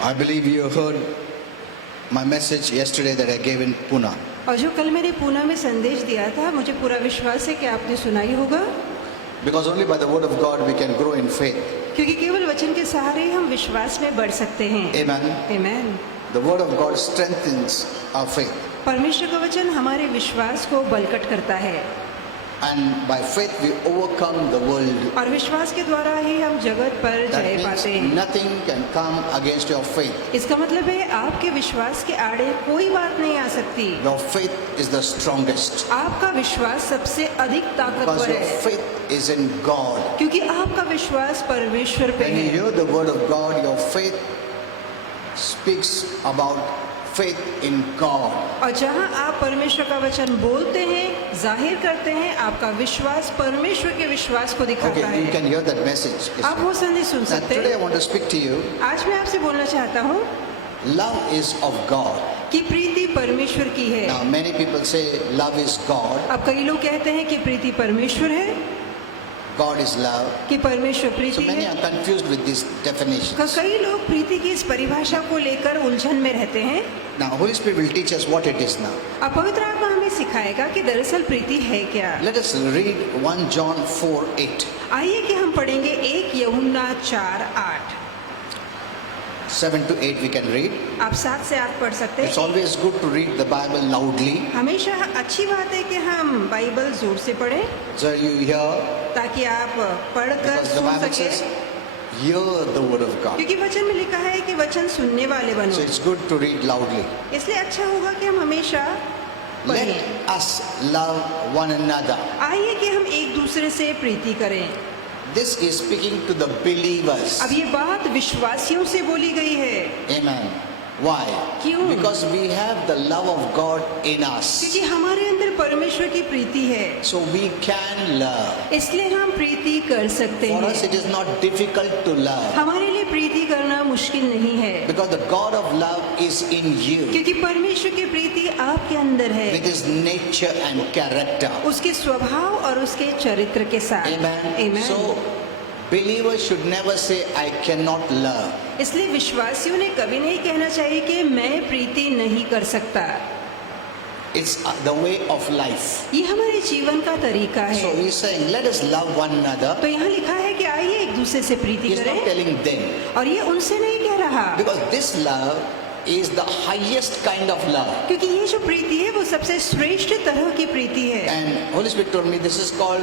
I believe you heard my message yesterday that I gave in Pune. और जो कल मैंने पूना में संदेश दिया था, मुझे पूरा विश्वास है कि आपने सुना ही होगा, Because only by the word of God we can grow in faith. क्योंकि केवल वचन के सहारे ही हम विश्वास में बढ़ सकते हैं। Amen. आमीन। The word of God strengthens our faith. परमेश्वर का वचन हमारे विश्वास को बलकट करता है And by faith we overcome the world. और विश्वास के द्वारा ही हम जगत पर That जय पाते means हैं। nothing can come against your faith. इसका मतलब है आपके विश्वास के आड़े कोई बात नहीं आ सकती। Your faith is the strongest. आपका विश्वास सबसे अधिक Because ताकतवर your है, faith is in God. क्योंकि आपका विश्वास परमेश्वर पे When you है। hear the word of God, your faith speaks about faith in God. और जहाँ आप परमेश्वर का वचन बोलते हैं, जाहिर करते हैं, आपका विश्वास परमेश्वर के विश्वास को दिखाता Okay, you है। can hear that message. आप वो संदेश सुन Now, सकते today I हैं। want to speak to you. आज मैं आपसे बोलना चाहता हूँ Love is of God. कि प्रीति परमेश्वर की है। Now, many people say love is God. अब कई लोग कहते हैं कि प्रीति परमेश्वर है, God is love. कि परमेश्वर So प्रीति many है। are confused with these definitions. कई लोग प्रीति की इस परिभाषा को लेकर उलझन में रहते हैं। Now, Holy Spirit will teach us what it is now. अब पवित्र आत्मा हमें सिखाएगा कि दरअसल प्रीति है क्या। Let us read 1 John 4:8. आइए कि हम पढ़ेंगे 1 यूहन्ना 4:8। 7 to 8 we can read. आप 7 से 8 पढ़ सकते It's हैं। always good to read the Bible loudly. हमेशा अच्छी बात है कि हम बाइबल जोर से पढ़ें So you hear, ताकि आप पढ़कर because the soon Bible says, सके, hear the word of God. क्योंकि वचन में लिखा है कि वचन सुनने वाले So बनो। it's good to read loudly. इसलिए अच्छा होगा कि हम हमेशा Let पढ़ें। us love one another. आइए कि हम एक दूसरे से प्रीति करें। This is speaking to the believers. अब ये बात विश्वासियों से बोली गई है। Amen. Why? क्यों? Because we have the love of God in us. क्योंकि हमारे अंदर परमेश्वर की प्रीति है, So we can love. इसलिए हम प्रीति कर सकते For us हैं। it is not difficult to love. हमारे लिए प्रीति करना मुश्किल नहीं है, Because the God of love is in you. क्योंकि परमेश्वर की प्रीति आपके अंदर है, With his nature and character. उसके स्वभाव और उसके चरित्र के साथ। Amen. Amen. So believers should never say I cannot love. इसलिए विश्वासियों ने कभी नहीं कहना चाहिए कि मैं प्रीति नहीं कर सकता। It's the way of life. ये हमारे जीवन का तरीका So है। he's saying let us love one another. तो यहाँ लिखा है कि आइए एक दूसरे से प्रीति He's not करें, telling them. और ये उनसे नहीं कह रहा, Because this love is the highest kind of love. क्योंकि ये जो प्रीति है वो सबसे श्रेष्ठ तरह की प्रीति है। And Holy Spirit told me this is called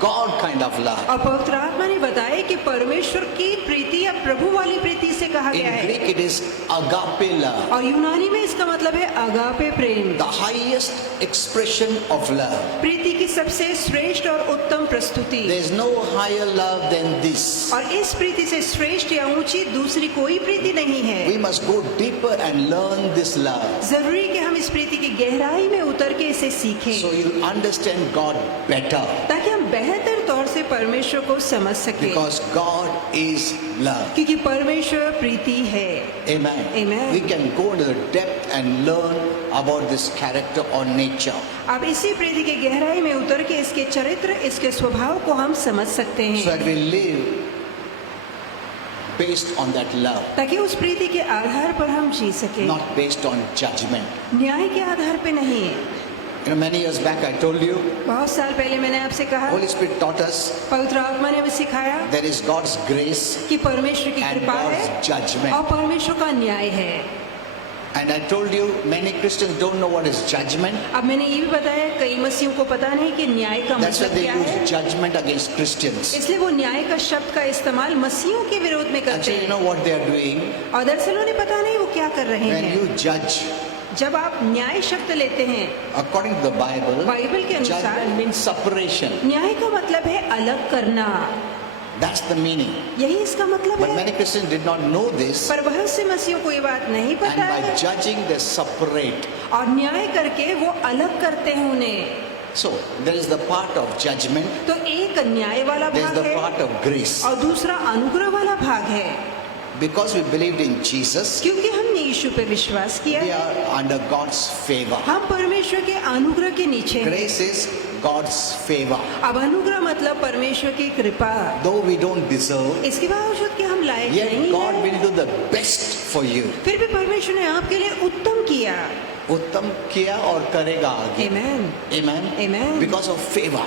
God kind of love. और पवित्र आत्मा ने बताया कि परमेश्वर की प्रीति या प्रभु वाली प्रीति से कहा In गया है, Greek it is agape love. और यूनानी में इसका मतलब है agape Prem. The highest expression of love. प्रीति की सबसे श्रेष्ठ और उत्तम प्रस्तुति। There is no higher love than this. और इस प्रीति से श्रेष्ठ या ऊंची दूसरी कोई प्रीति नहीं है। We must go deeper and learn this love. जरूरी कि हम इस प्रीति की गहराई में उतर के इसे सीखें, So you'll understand God better. ताकि हम बेहतर तौर से परमेश्वर को समझ सकें, Because God is love. क्योंकि परमेश्वर प्रीति है। Amen. Amen. We can go into the depth and learn about this character or nature. अब इसी प्रीति की गहराई में उतर के इसके चरित्र, इसके स्वभाव को हम समझ सकते So that हैं, we live based on that love, ताकि उस प्रीति के आधार पर हम जी सकें, not based on judgment. न्याय के आधार पे नहीं। You know, many years back I told you, बहुत साल पहले मैंने आपसे कहा, Holy Spirit taught us पवित्र आत्मा ने हमें सिखाया there is God's grace कि परमेश्वर की and कृपा है God's judgment. और परमेश्वर का न्याय है। And I told you, many Christians don't know what is judgment. अब मैंने ये भी बताया कई मसीहों को पता नहीं कि न्याय का That's why मतलब they क्या है, use judgment against Christians. इसलिए वो न्याय का शब्द का इस्तेमाल मसीहों के विरोध में करते Actually, you know हैं। what they are doing? और दरअसल उन्हें पता नहीं वो क्या कर रहे When हैं। you judge, जब आप न्याय शब्द लेते हैं, according to the Bible, Bible के अनुसार judgment means separation. न्याय का मतलब है अलग करना, That's the meaning. यही इसका मतलब But है। many Christians did not know this. पर बहुत से मसीहों को ये बात नहीं And पता by है, judging, they separate. और न्याय करके वो अलग करते हैं उन्हें। So, there is the part of judgment, तो एक न्याय वाला there is भाग the है part of grace. और दूसरा अनुग्रह वाला भाग है। Because we believed in Jesus, क्योंकि हमने यीशु पे विश्वास किया we है, are under God's favor. हम परमेश्वर के अनुग्रह के नीचे हैं। Grace is God's favor. अब अनुग्रह मतलब परमेश्वर की कृपा। Though we don't deserve, इसके बावजूद कि हम लायक yet नहीं God हैं, will do the best for you. फिर भी परमेश्वर ने आपके लिए उत्तम किया। उत्तम किया और करेगा आगे. Amen. Amen. Amen. Because of favor.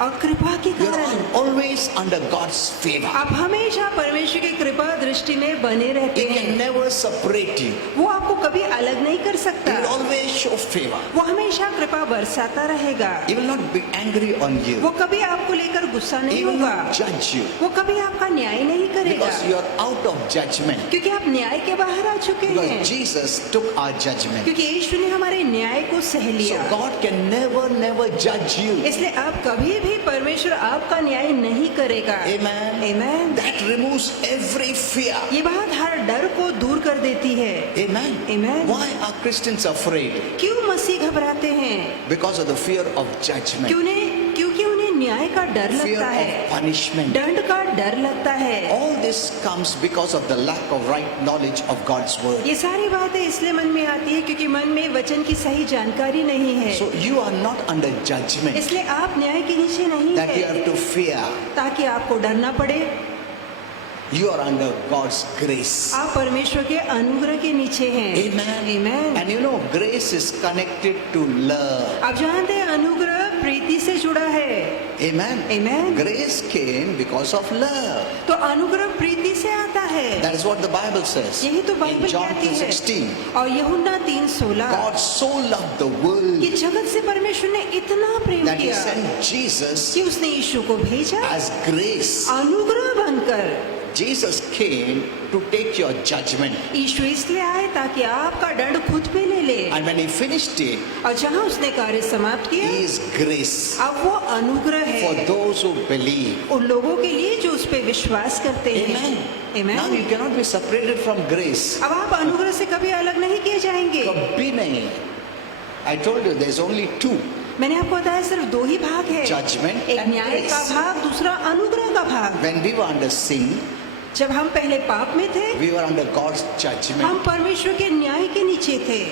और कृपा के You कारण are always under God's favor. आप हमेशा परमेश्वर की कृपा दृष्टि में बने रहते He हैं। can never separate you. वो आपको कभी अलग नहीं कर He सकता। will always show favor. वो हमेशा कृपा बरसाता रहेगा। He will not be angry on you. वो कभी आपको लेकर गुस्सा नहीं He will होगा। not judge you. वो कभी आपका न्याय नहीं करेगा, Because you are out of judgment. क्योंकि आप न्याय के बाहर आ चुके हैं। Because Jesus took our judgment. क्योंकि यीशु ने हमारे न्याय को सह So लिया। God can never judge you. इसलिए आप कभी भी परमेश्वर आपका न्याय नहीं करेगा। Amen. Amen. That removes every fear. ये बात हर डर को दूर कर देती है। Amen. Amen. Why are Christians afraid? क्यों मसीह घबराते हैं? Because of the fear of judgment. क्योंकि उन्हें न्याय का डर Fear लगता है, of punishment. दंड का डर लगता है। All this comes because of the lack of right knowledge of God's word. ये सारी बातें इसलिए मन में आती है क्योंकि मन में वचन की सही जानकारी नहीं है। So you are not under judgment इसलिए आप न्याय के नीचे नहीं that you है have to fear. ताकि आपको डरना पड़े। You are under God's grace. आप परमेश्वर के अनुग्रह के नीचे हैं। Amen. Amen. And you know, grace is connected to love. आप जानते हैं अनुग्रह प्रीति से जुड़ा है। Amen. Amen. Grace came because of love. तो अनुग्रह प्रीति से आता है। That is what the Bible says. यही तो In बाइबल John कहती है। 3:16, और यूहन्ना 3:16 God so loved the world कि जगत से परमेश्वर ने इतना प्रेम that He किया sent Jesus कि उसने यीशु को भेजा as grace. अनुग्रह बनकर। Jesus came to take your judgment. यीशु इसलिए आए ताकि आपका दंड खुद पे ले ले। And when He finished it, और जहाँ उसने कार्य समाप्त किया, He is grace अब वो अनुग्रह for है those who believe. उन लोगों के लिए जो उस पे विश्वास करते हैं। Amen. Amen. Now you cannot be separated from grace. अब आप अनुग्रह से कभी अलग नहीं किए जाएंगे। कभी नहीं. I told you there's only two. मैंने आपको बताया सिर्फ दो ही भाग है, Judgment एक and न्याय का grace. भाग, दूसरा अनुग्रह का भाग। When we were under sin, जब हम पहले पाप में थे, we were under God's हम judgment. परमेश्वर के न्याय के नीचे थे।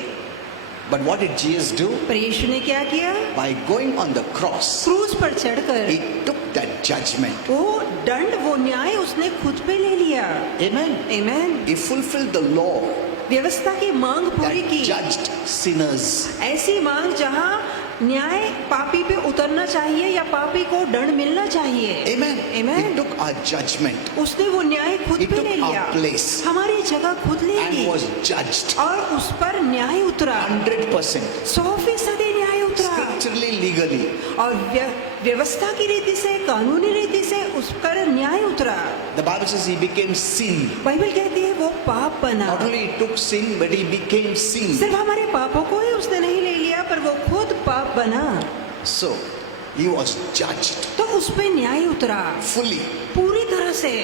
But what did Jesus do? पर यीशु ने क्या किया? By going on the cross, क्रूस पर चढ़कर He took that judgment. वो दंड, वो न्याय उसने खुद पे ले लिया। Amen. Amen. He fulfilled the law व्यवस्था की मांग पूरी that की, judged sinners. ऐसी मांग जहाँ न्याय पापी पे उतरना चाहिए या पापी को दंड मिलना चाहिए। Amen. Amen. He took our judgment उसने वो न्याय खुद He पे took ले लिया, our place हमारी जगह खुद ले and ली was judged और उस पर न्याय उतरा। 100%. 100% न्याय उतरा Scripturally, legally. और व्यवस्था की रीति से, कानूनी रीति से उस पर न्याय उतरा। The Bible says He became sin. Bible कहती है वो पाप बना। Not only He took sin, but He became sin. सिर्फ हमारे पापों को ही उसने नहीं ले लिया, पर वो खुद पाप बना। So, He was judged तो उस पे न्याय उतरा fully. पूरी तरह से।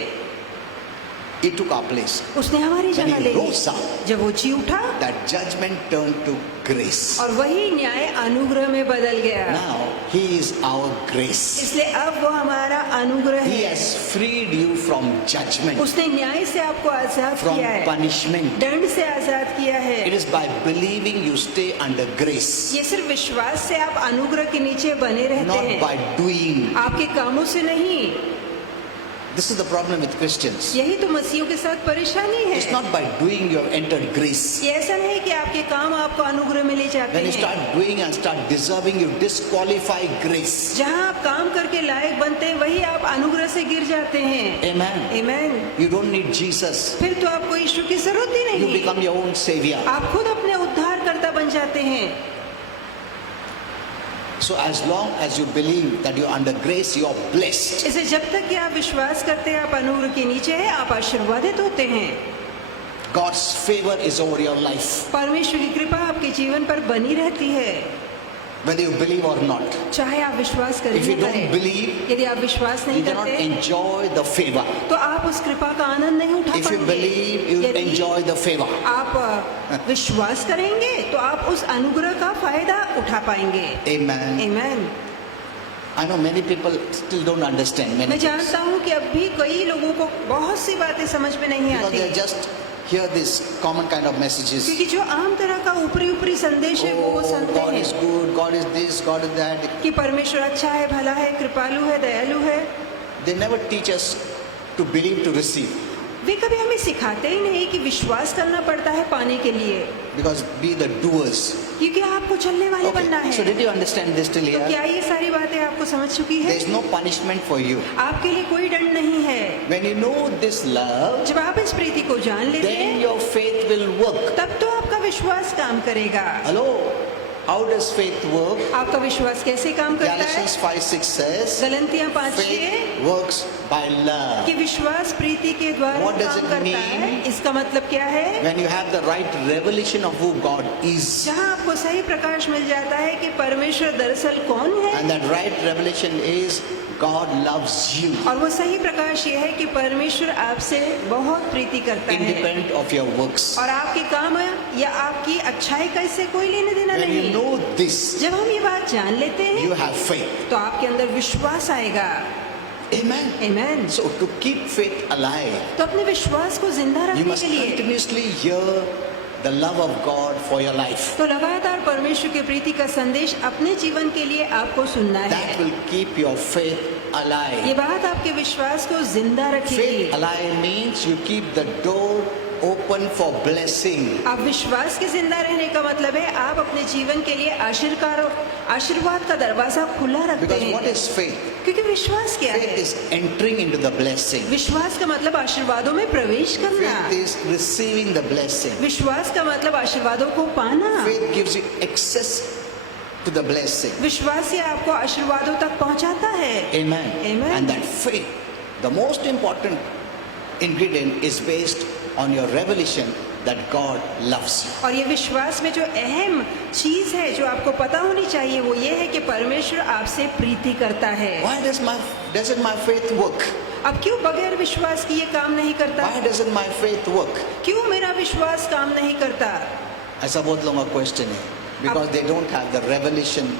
He took our place. उसने हमारी When जगह He ले ली। rose up, जब वो जी उठा that judgment turned to grace. और वही न्याय अनुग्रह में बदल गया। Now, He is our grace. इसलिए अब वो हमारा अनुग्रह He है। has freed you from judgment, उसने न्याय से आपको आजाद from किया है, punishment. दंड से आजाद किया है। It is by believing you stay under grace, ये सिर्फ विश्वास से आप अनुग्रह के नीचे बने रहते not हैं, by doing. आपके कामों से नहीं। This is the problem with Christians. यही तो मसीहियों के साथ परेशानी है। It's not by doing you have entered grace. ये ऐसा नहीं कि आपके काम आपको अनुग्रह में ले जाते When you हैं। start doing and start deserving, you disqualify grace. जहाँ आप काम करके लायक बनते हैं, वही आप अनुग्रह से गिर जाते हैं। Amen. Amen. You don't need Jesus. फिर तो आपको यीशु की जरूरत ही You नहीं। become your own savior. आप खुद अपने उद्धारकर्ता बन जाते हैं। So as long as you believe that you're under grace, you're blessed. इसे जब तक कि आप विश्वास करते हैं आप अनुग्रह के नीचे हैं, आप आशीर्वादित होते हैं। God's favor is over your life, परमेश्वर की कृपा आपके जीवन पर बनी रहती है, whether you believe or not. चाहे आप विश्वास करें If you या don't करें। believe, यदि आप विश्वास you नहीं cannot करते enjoy the favor. तो आप उस कृपा का आनंद नहीं उठा If you पाएंगे। believe, you यदि enjoy the favor. आप विश्वास करेंगे तो आप उस अनुग्रह का फायदा उठा पाएंगे। Amen. Amen. I know many people still don't understand many मैं things जानता हूँ कि अब भी कई लोगों को बहुत सी बातें समझ में नहीं because आती they're just hear this common kind of messages. क्योंकि जो आम तरह का ऊपरी ऊपरी संदेश है वो Oh, सुनते God हैं is good, God is this, God is that. कि परमेश्वर अच्छा है, भला है, कृपालु है, दयालु है। They never teach us to believe, to receive. वे कभी हमें सिखाते ही नहीं कि विश्वास करना पड़ता है पाने के लिए, Because be the doers. क्योंकि आपको चलने वाले बनना Okay. है। So did you understand this till तो here? क्या ये सारी बातें आपको समझ चुकी है? There is no punishment for you. आपके लिए कोई दंड नहीं है। When you know this love, जब आप इस प्रीति को जान लेते then हैं your faith will work. तब तो आपका विश्वास काम करेगा। Hello? How does faith work? आपका विश्वास कैसे काम करता है? Galatians 5:6 says, गलतियां 5:6 faith works by love. कि विश्वास प्रीति के द्वारा What does काम it करता है। mean? इसका मतलब क्या है? When you have the right revelation of who God is, जहाँ आपको सही प्रकाश मिल जाता है कि परमेश्वर दरअसल कौन है, and that right revelation is God loves you, और वो सही प्रकाश ये है कि परमेश्वर आपसे बहुत प्रीति करता है independent of your works. और आपके काम या आपकी अच्छाई का इससे कोई लेने देना When you नहीं। know this, जब हम ये बात जान लेते हैं you have faith. तो आपके अंदर विश्वास आएगा। Amen. Amen. So to keep faith alive, तो अपने विश्वास को जिंदा you रखने must के लिए continuously hear the love of God for your life. तो लगातार परमेश्वर की प्रीति का संदेश अपने जीवन के लिए आपको सुनना That है। will keep your faith ये alive. बात आपके विश्वास को जिंदा रखेगी। Faith alive means you keep the door open for blessing. आप विश्वास के जिंदा रहने का मतलब है आप अपने जीवन के लिए आशीर्वाद का दरवाजा खुला रखते Because what हैं। is faith? क्योंकि विश्वास क्या Faith है? is entering into the blessing. विश्वास का मतलब आशीर्वादों में प्रवेश करना। Faith is receiving the blessing. विश्वास का मतलब आशीर्वादों को पाना। Faith gives you access to the blessing. विश्वास ही आपको आशीर्वादों तक पहुंचाता है। Amen. Amen. And that faith, the most important ingredient is based on your revelation that God loves you. और ये विश्वास में जो अहम चीज है जो आपको पता होनी चाहिए वो ये है कि परमेश्वर आपसे प्रीति करता है। Why doesn't my faith work? अब क्यों बगैर विश्वास की ये काम नहीं करता? Why doesn't my faith work? क्यों मेरा विश्वास काम नहीं करता? ऐसा बहुत लोगों का क्वेश्चन है. Because they don't have the revelation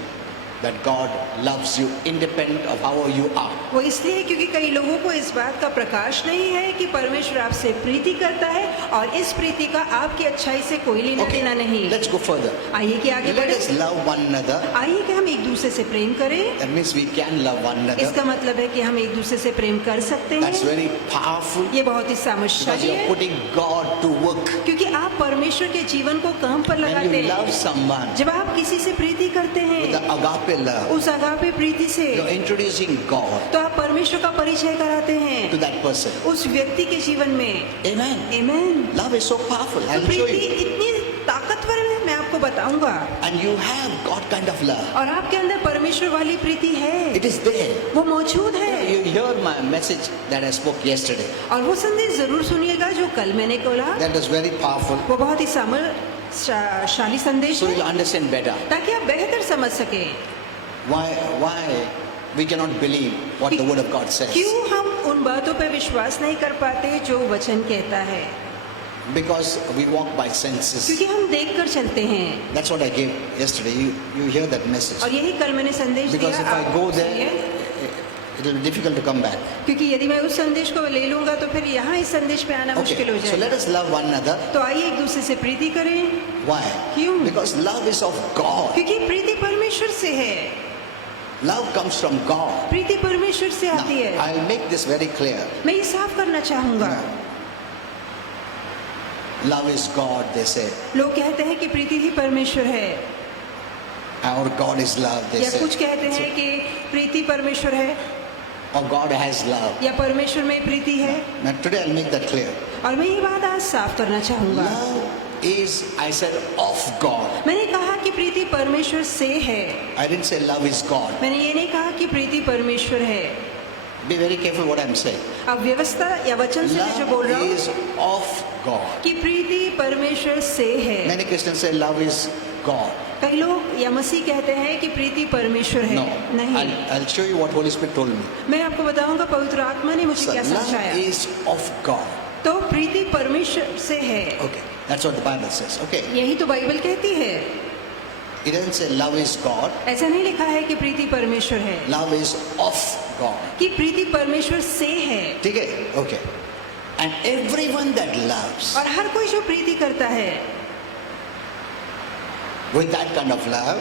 that God loves you independent of how you are. वो इसलिए क्योंकि कई लोगों को इस बात का प्रकाश नहीं है कि परमेश्वर आपसे प्रीति करता है और इस प्रीति का आपकी अच्छाई से कोई लेना देना नहीं। Let's go further. आइए कि आगे Let बढ़े। us love one another. आइए कि हम एक दूसरे से प्रेम करें। That means we can love one another. इसका मतलब है कि हम एक दूसरे से प्रेम कर सकते That's हैं। very powerful ये बहुत ही because सामर्थ्यशाली you're है putting God to work. क्योंकि आप परमेश्वर के जीवन को काम पर When लगाते you love हैं। someone जब आप किसी से प्रीति करते with the हैं agape love, उस अगापे प्रीति से you're introducing God तो आप परमेश्वर का परिचय कराते to हैं that person. उस व्यक्ति के जीवन में। Amen. Amen. Love is so powerful. तो I'll show प्रीति you. इतनी ताकतवर है, मैं आपको बताऊंगा। And you have God kind of love. और आपके अंदर परमेश्वर वाली प्रीति है, It is there. वो मौजूद है। You hear my message that I spoke yesterday. और वो संदेश जरूर सुनिएगा जो कल मैंने बोला, That was very powerful. वो बहुत ही सामर्थ्यशाली संदेश So you'll है understand better ताकि आप बेहतर समझ सके why we cannot believe what the Word of God says. क्यों हम उन बातों पर विश्वास नहीं कर पाते जो वचन कहता है। Because we walk by senses. क्योंकि हम देख कर चलते हैं। That's what I gave yesterday. You hear that message. और यही कल मैंने संदेश दिया। Because if I आप go सुनिए। there, it will be difficult to come back. क्योंकि यदि मैं उस संदेश को ले लूंगा तो फिर यहाँ इस संदेश पे आना मुश्किल हो Okay. So let जाएगा। us love one another. तो आइए एक दूसरे से प्रीति करें। Why? क्यों? Because love is of God. क्योंकि प्रीति परमेश्वर से है। Love comes from God. प्रीति परमेश्वर से Now, आती है। I'll make this very clear. मैं ये साफ करना चाहूंगा। Love is God, they say. लोग कहते हैं कि प्रीति ही परमेश्वर है, Or God is love, they या say. कुछ कहते हैं कि प्रीति परमेश्वर है, Or God has love. या परमेश्वर में प्रीति है। Now today I'll make that clear. और मैं ये बात आज साफ करना चाहूंगा। Love is, I said, of God. मैंने कहा कि प्रीति परमेश्वर से है, I didn't say love is God. मैंने ये नहीं कहा कि प्रीति परमेश्वर है। Be very careful what I'm saying. अब व्यवस्था या वचन से मैं जो बोल Love रहा हूँ is of God. कि प्रीति परमेश्वर से है। Many Christians say love is God. कई लोग या मसीह कहते हैं कि प्रीति परमेश्वर है। No. नहीं, I'll show you what Holy Spirit told me. मैं आपको बताऊंगा पवित्र आत्मा ने मुझे So क्या love समझाया। is of God. तो प्रीति परमेश्वर से है, Okay. That's what the Bible says. Okay. यही तो बाइबल कहती है। It doesn't say love is God. ऐसा नहीं लिखा है कि प्रीति परमेश्वर है, Love is of God. कि प्रीति परमेश्वर से है। ठीक है? Okay. And everyone that loves और हर कोई जो प्रीति करता है with that kind of love,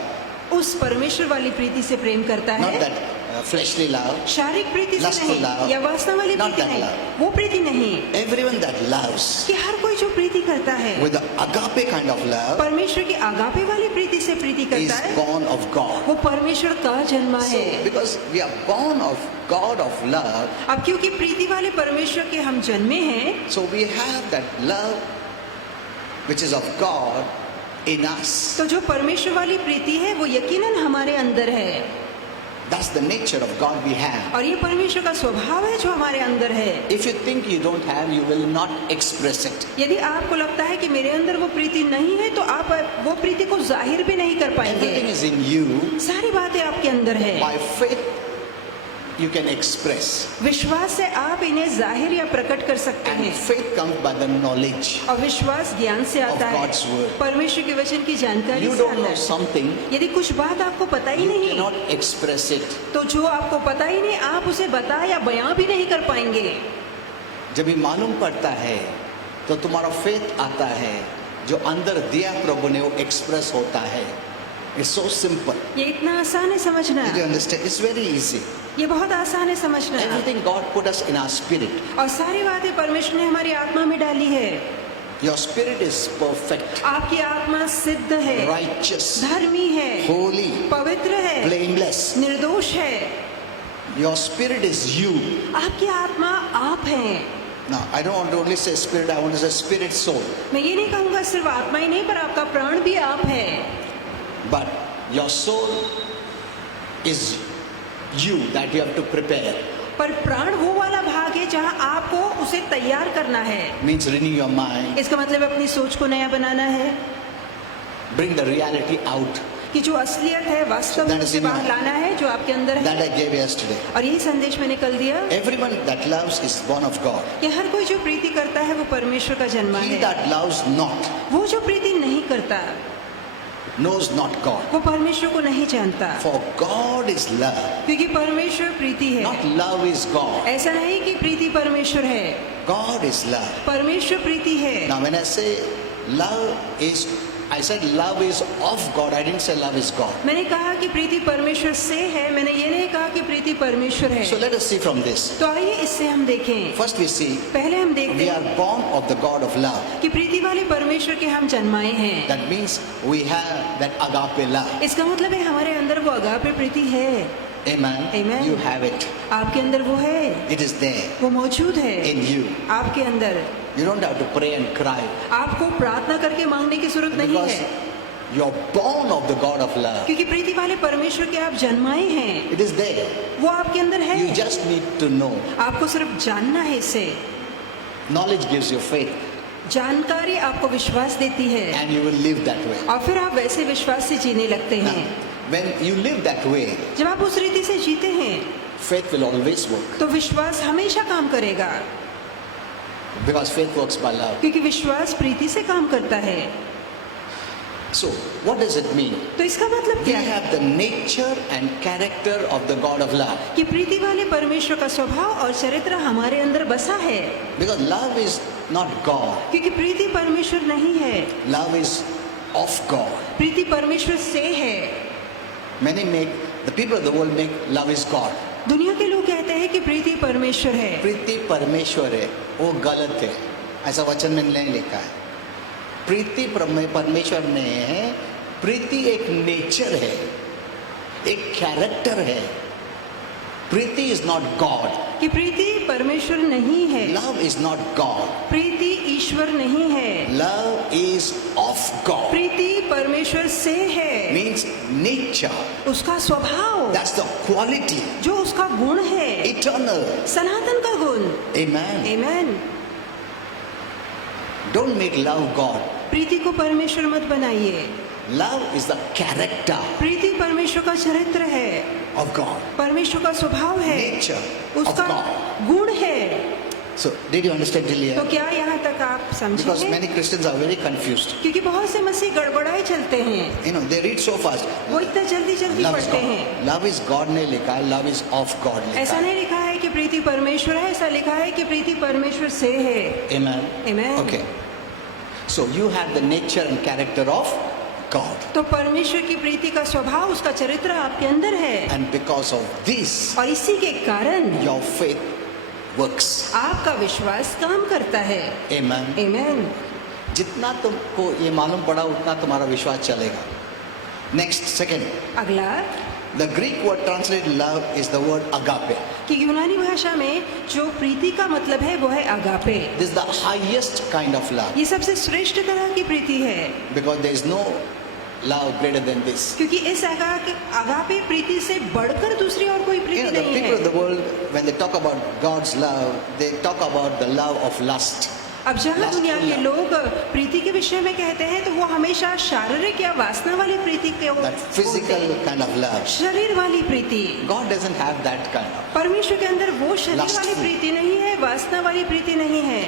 उस परमेश्वर वाली प्रीति से प्रेम करता not है, that fleshly love, शारीरिक प्रीति से lustful नहीं, love, या वासना वाली not प्रीति that नहीं, love. वो प्रीति नहीं, everyone that loves कि हर कोई जो प्रीति करता है with the agape kind of love परमेश्वर की आगापे वाली प्रीति से प्रीति is करता है, born of God. वो परमेश्वर का जन्मा So, है। because we are born of God of love, अब क्योंकि प्रीति वाले परमेश्वर के हम जन्मे हैं, so we have that love which is of God in us. तो जो परमेश्वर वाली प्रीति है वो यकीनन हमारे अंदर है, That's the nature of God we have. और ये परमेश्वर का स्वभाव है जो हमारे अंदर है। If you think you don't have, you will not express it. यदि आपको लगता है कि मेरे अंदर वो प्रीति नहीं है तो आप वो प्रीति को जाहिर भी नहीं कर पाएंगे। Everything is in you. सारी बातें आपके अंदर है, By faith, you can express. विश्वास से आप इन्हें जाहिर या प्रकट कर सकते And हैं, faith comes by the knowledge. और विश्वास ज्ञान से आता of है, God's word. परमेश्वर के वचन की जानकारी You से don't आता know है। something, यदि कुछ बात आपको पता ही you नहीं, cannot express it. तो जो आपको पता ही नहीं आप उसे बता या बयां भी नहीं कर पाएंगे। जब ये मालूम पड़ता है तो तुम्हारा फेथ आता है, जो अंदर दिया प्रभु ने वो एक्सप्रेस होता है। It's so simple. ये इतना आसान है समझना, Did you understand? It's very easy. ये बहुत आसान है समझना, Everything God put us in our spirit. और सारी बातें परमेश्वर ने हमारी आत्मा में डाली है। Your spirit is perfect, आपकी आत्मा सिद्ध है, righteous, धर्मी है, holy, पवित्र है, blameless. निर्दोष है। Your spirit is you. आपकी आत्मा आप हैं। Now, I don't want to only say spirit, I want to say spirit, soul. मैं ये नहीं कहूँगा सिर्फ आत्मा ही नहीं, पर आपका प्राण भी आप है। But your soul is you that you have to prepare. पर प्राण वो वाला भाग है जहाँ आपको उसे तैयार करना है। Means renew your mind, इसका मतलब अपनी सोच को नया बनाना है, bring the reality out. कि जो असलियत है वास्तव में That is उसे in your बाहर heart. लाना है जो आपके अंदर That है। I gave yesterday. और यही संदेश मैंने कल दिया Everyone that loves is born of God. कि हर कोई जो प्रीति करता है वो परमेश्वर का जन्मा He है। that loves not वो जो प्रीति नहीं करता knows not God. वो परमेश्वर को नहीं जानता, For God is love. क्योंकि परमेश्वर प्रीति है। Not love is God. ऐसा नहीं कि प्रीति परमेश्वर है, God is love. परमेश्वर प्रीति है। Now when I say love is, I said love is of God. I didn't say love is God. मैंने कहा कि प्रीति परमेश्वर से है, मैंने ये नहीं कहा कि प्रीति परमेश्वर है। So let us see from this. तो आइए इससे हम देखें। First we see पहले हम देखते we हैं are born of the God of love. कि प्रीति वाले परमेश्वर के हम जन्माए हैं। That means we have that agape love. इसका मतलब है हमारे अंदर वो अगापे प्रीति है। Amen. Amen. You have it. आपके अंदर वो है, It is there वो मौजूद है in you. आपके अंदर। You don't have to pray and cry आपको प्रार्थना करके मांगने की जरूरत नहीं because है, you're born of the God of love. क्योंकि प्रीति वाले परमेश्वर के आप जन्माए हैं, It is there. वो आपके अंदर है। You just need to know. आपको सिर्फ जानना है इसे। Knowledge gives you faith जानकारी आपको विश्वास देती है, and you will live that way. और फिर आप वैसे विश्वास से जीने लगते Now, हैं। when you live that way, जब आप उस रीति से जीते हैं faith will always work तो विश्वास हमेशा काम करेगा, because faith works by love. क्योंकि विश्वास प्रीति से काम करता है। So, what does it mean? तो इसका मतलब We क्या है have the nature and character of the God of love. कि प्रीति वाले परमेश्वर का स्वभाव और चरित्र हमारे अंदर बसा है, Because love is not God. क्योंकि प्रीति परमेश्वर नहीं है, Love is of God. प्रीति परमेश्वर से है। Many make, the people of the world make love is God. दुनिया के लोग कहते हैं कि प्रीति परमेश्वर है, प्रीति परमेश्वर है, वो गलत है। ऐसा वचन में नहीं लिखा है। प्रीति परमेश्वर ने है, प्रीति एक नेचर है, एक कैरेक्टर है। प्रीति इज नॉट गॉड. कि प्रीति परमेश्वर नहीं है, लव इज नॉट गॉड. प्रीति ईश्वर नहीं है, लव इज ऑफ गॉड. प्रीति परमेश्वर से है, मीन्स नेचर. उसका स्वभाव, दैट्स द क्वालिटी. जो उसका गुण है, इटर्नल. सनातन का गुण। Amen. Amen. Don't make love God. प्रीति को परमेश्वर मत बनाइए। लव इज द कैरेक्टर प्रीति परमेश्वर का चरित्र है, ऑफ गॉड. परमेश्वर का स्वभाव है, नेचर ऑफ उसका गॉड. गुण है। So, did you understand till तो here? क्या यहाँ तक आप Because समझेंगे? many Christians are very confused. क्योंकि बहुत से मसीह गड़बड़ाए चलते हैं, You know, they read so fast. वो इतना जल्दी जल्दी Love is पढ़ते God. हैं। Love is God नहीं लिखा है, love is of God लिखा ऐसा है. नहीं लिखा है कि प्रीति परमेश्वर है, ऐसा लिखा है कि प्रीति परमेश्वर से है। Amen. Amen. Okay. So you have the nature and character of God. तो परमेश्वर की प्रीति का स्वभाव, उसका चरित्र आपके अंदर है, And because of this, और इसी के कारण your faith works. आपका विश्वास काम करता है। Amen. Amen. जितना तुमको ये मालूम पड़ा उतना तुम्हारा विश्वास चलेगा. Next, second. अगला, The Greek word translated love is the word agape. कि यूनानी भाषा में जो प्रीति का मतलब है वो है agape. This is the highest kind of love ये सबसे श्रेष्ठ तरह की प्रीति है, because there is no love greater than this. क्योंकि इस अगापे प्रीति से बढ़कर दूसरी और कोई You प्रीति know, the नहीं people of है। the world, when they talk about God's love, they talk about the love of lust. अब जहाँ Lustful दुनिया के love. लोग प्रीति के विषय में कहते हैं तो वो हमेशा शारीरिक या वासना वाली प्रीति के That physical kind of love. शरीर वाली प्रीति। God doesn't have that kind of. परमेश्वर के अंदर वो शरीर वाली Lustful. प्रीति नहीं है, वासना वाली प्रीति नहीं है।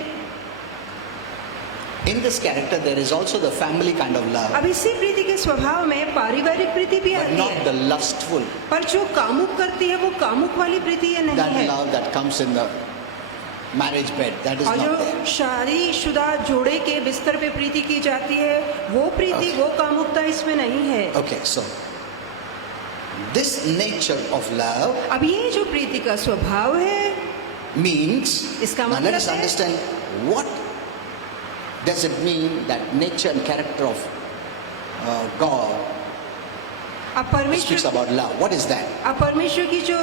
In this character, there is also the family kind of love, अब इसी प्रीति के स्वभाव में पारिवारिक प्रीति भी but आती not है, the lustful. पर जो कामुक करती है वो कामुक वाली प्रीति ये नहीं That है। love that comes in the marriage bed, that is और not there. जो शादीशुदा जोड़े के बिस्तर पे प्रीति की जाती है वो प्रीति, वो कामुकता इसमें नहीं है। Okay, so this nature of love अब ये जो प्रीति का स्वभाव है, means, इसका now let us मतलब है- understand what does it mean that nature and character of God अब speaks परमेश्वर about love. What is that? अब परमेश्वर की जो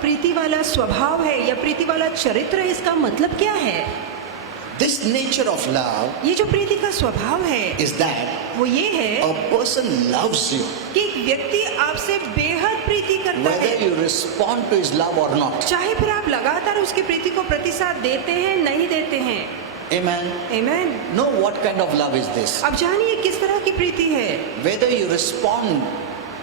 प्रीति वाला स्वभाव है या प्रीति वाला चरित्र है, इसका मतलब क्या है? This nature of love ये जो प्रीति का स्वभाव है is that वो ये है a person loves you कि एक व्यक्ति आपसे बेहद प्रीति करता whether है, you respond to his love or not. चाहे फिर आप लगातार उसकी प्रीति को प्रतिसाद देते हैं नहीं देते हैं। Amen. Amen. Know what kind of love is this. अब जानिए किस तरह की प्रीति है। Whether you respond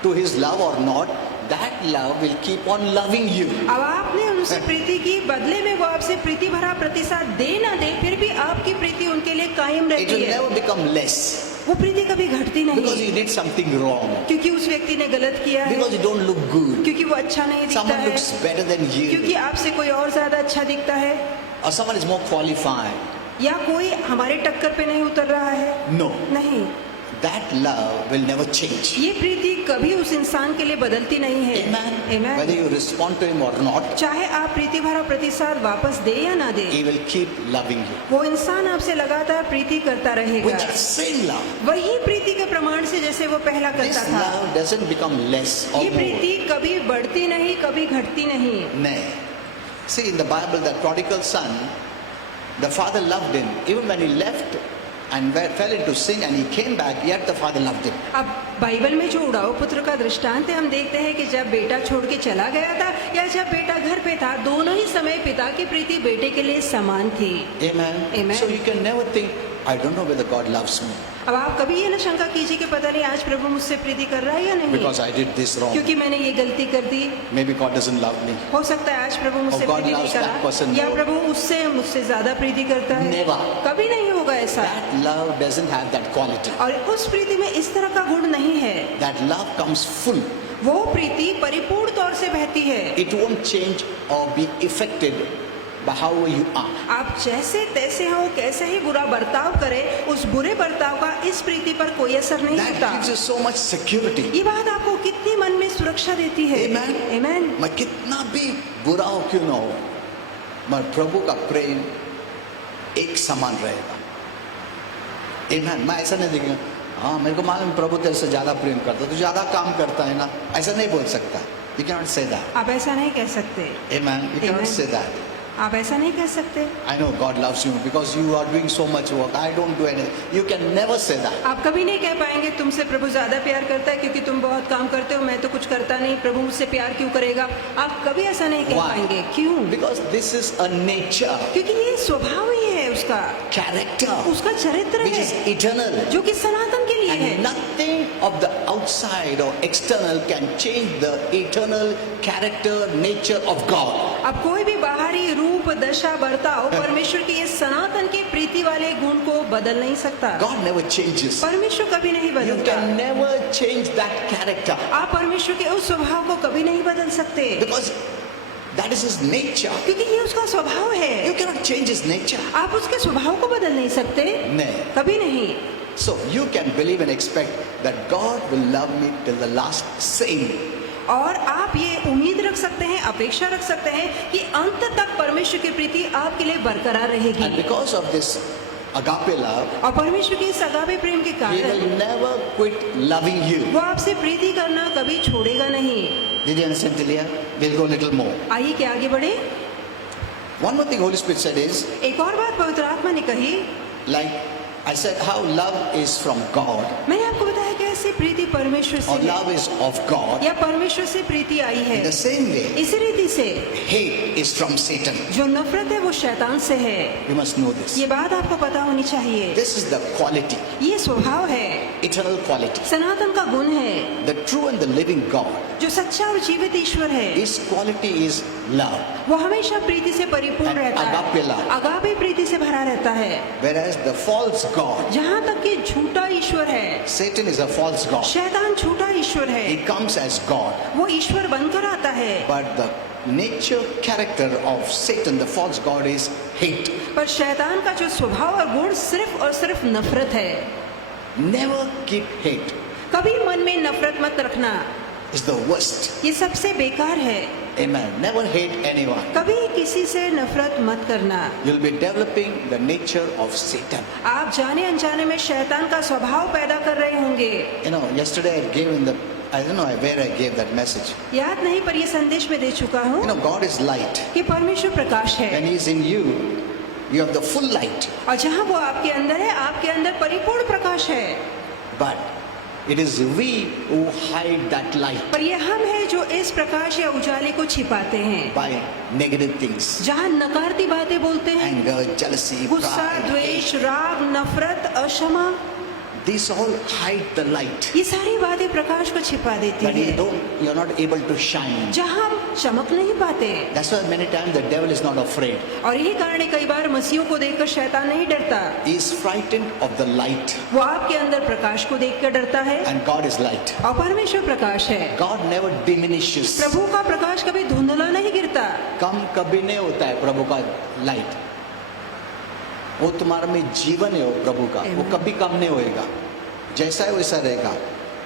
to his love or not, that love will keep on loving you. अब आपने उनसे प्रीति की, बदले में वो आपसे प्रीति भरा प्रतिसाद दे ना दे, फिर भी आपकी प्रीति उनके लिए कायम It रहती will है। never become less वो प्रीति कभी घटती because नहीं, you did something wrong, क्योंकि उस व्यक्ति ने गलत किया है, because you don't look good, क्योंकि वो अच्छा नहीं दिखता someone है, looks better than क्योंकि you, आपसे कोई और ज्यादा अच्छा दिखता है, or someone is more qualified. या कोई हमारे टक्कर पे नहीं उतर रहा है। No, नहीं, that love will never change. ये प्रीति कभी उस इंसान के लिए बदलती नहीं है। Amen. Amen. Whether you respond to him or not, चाहे आप प्रीति भरा प्रतिसाद वापस दे या ना दे, he will keep loving you. वो इंसान आपसे लगातार प्रीति करता रहेगा, Which is same love. वही प्रीति के प्रमाण से जैसे वो पहला This करता था। love doesn't become less or ये more. प्रीति कभी बढ़ती नहीं, कभी घटती नहीं। Nay. See in the Bible, the prodigal son, the father loved him even when he left and fell into sin and he came back, yet the father loved him. अब Bible में जो उड़ाऊ पुत्र का दृष्टांत है, हम देखते हैं कि जब बेटा छोड़ के चला गया था या जब बेटा घर पे था, दोनों ही समय पिता की प्रीति बेटे के लिए समान थी। Amen. Amen. So you can never think, I don't know whether God loves me अब आप कभी ये ना शंका कीजिए कि पता नहीं आज प्रभु मुझसे प्रीति कर रहा है या नहीं, because I did this wrong. क्योंकि मैंने ये गलती कर दी। Maybe God doesn't love me. हो सकता है आज प्रभु मुझसे Or God प्रीति नहीं loves that person करा, या more. प्रभु उससे मुझसे ज्यादा प्रीति करता है। Never. कभी नहीं होगा ऐसा। That love doesn't have that quality. और उस प्रीति में इस तरह का गुण नहीं है। That love comes full. वो प्रीति परिपूर्ण तौर से बहती है। It won't change or be affected by how you are. आप जैसे तैसे हो, कैसे ही बुरा बर्ताव करें, उस बुरे बर्ताव का इस प्रीति पर कोई असर नहीं That होता। gives you so much security. ये बात आपको कितनी मन में सुरक्षा देती है। Amen. Amen. मैं कितना भी बुरा हो क्यों ना हो, मगर प्रभु का प्रेम एक समान रहेगा। Amen. मैं ऐसा नहीं दिखेगा, हाँ मेरे को मालूम प्रभु तेरे से ज्यादा प्रेम करता है, तू ज्यादा काम करता है ना, ऐसा नहीं बोल सकता। You cannot say that. आप ऐसा नहीं कह सकते। Amen. You cannot Amen. say that. आप ऐसा नहीं कह सकते। I know God loves you because you are doing so much work. I don't do anything. You can never say that. आप कभी नहीं कह पाएंगे तुमसे प्रभु ज्यादा प्यार करता है क्योंकि तुम बहुत काम करते हो, मैं तो कुछ करता नहीं, प्रभु मुझसे प्यार क्यों करेगा। आप कभी ऐसा नहीं कह Why? पाएंगे। क्यों? Because this is a nature, क्योंकि ये स्वभाव ही है उसका, character, उसका चरित्र which is है eternal. जो कि सनातन के लिए है। And nothing of the outside or external can change the eternal character, nature of God. अब कोई भी बाहरी रूप, दशा, बर्ताव परमेश्वर के ये सनातन के प्रीति वाले गुण को बदल नहीं सकता। God never changes. परमेश्वर कभी नहीं You बदलता। can never change that character आप परमेश्वर के उस स्वभाव को कभी नहीं बदल सकते, because That is his nature. क्योंकि ये उसका स्वभाव You है। cannot change his nature. आप उसके स्वभाव को बदल नहीं सकते, नहीं. कभी नहीं। So you can believe and expect that God will love me till the last same. और आप ये उम्मीद रख सकते हैं, अपेक्षा रख सकते हैं कि अंत तक परमेश्वर की प्रीति आपके लिए बरकरार And रहेगी। because of this agape love, और परमेश्वर के इस अगापे प्रेम के he कारण will never quit loving you. वो आपसे प्रीति करना कभी छोड़ेगा नहीं। Did you understand till here? We'll go a little more. आइए कि आगे बढ़े। One more thing Holy Spirit said is, एक और बात पवित्र आत्मा ने कही, like I said, how love is from God, मैंने आपको बताया कैसे प्रीति परमेश्वर से or है, love is of God. या परमेश्वर से प्रीति आई है। In the same way, इसी रीति से hate is from Satan. जो नफरत है वो शैतान से है। You must know this. ये बात आपको पता होनी चाहिए। This is the quality, ये स्वभाव है, eternal quality. सनातन का गुण है। The true and the living God, जो सच्चा और जीवित ईश्वर है, his quality is love. वो हमेशा प्रीति से परिपूर्ण And रहता agape है, love. अगापे प्रीति से भरा रहता है। Whereas the false God, जहाँ तक कि झूठा ईश्वर है, Satan is a false God. शैतान झूठा ईश्वर है, He comes as God. वो ईश्वर बनकर आता है। But the nature, character of Satan, the false God, is hate. पर शैतान का जो स्वभाव और गुण सिर्फ और सिर्फ नफरत है। Never keep hate. कभी मन में नफरत मत रखना, It's the worst. ये सबसे बेकार है। Amen. Never hate anyone. कभी किसी से नफरत मत करना। You'll be developing the nature of Satan. आप जाने अनजाने में शैतान का स्वभाव पैदा कर रहे होंगे। You know, yesterday I gave in the, I don't know where I gave that message. याद नहीं, पर ये संदेश में दे चुका हूँ You know, God is light. कि परमेश्वर प्रकाश है, When He is in you, you have the full light. और जहाँ वो आपके अंदर है, आपके अंदर परिपूर्ण प्रकाश है। But it is we who hide that light पर ये हम हैं जो इस प्रकाश या उजाले को छिपाते हैं, by negative things. जहाँ नकारती बातें बोलते हैं, Anger, jealousy, गुस्सा, pride, द्वेष, hate. राग, नफरत, अक्षमा, These all hide the light. ये सारी बातें प्रकाश को छिपा देती That हैं, you're not able to shine. जहाँ हम चमक नहीं पाते। That's why many times the devil is not afraid. और यही कारण है कई बार मसीहों को देखकर शैतान नहीं डरता, He is frightened of the light. वो आपके अंदर प्रकाश को देखकर डरता है। And God is light. और परमेश्वर प्रकाश है। God never diminishes. प्रभु का प्रकाश कभी धुंधला नहीं गिरता, कम कभी नहीं होता है प्रभु का लाइट। वो तुम्हारे में जीवन है, वो प्रभु का, वो कभी कम नहीं होएगा, जैसा है वैसा रहेगा।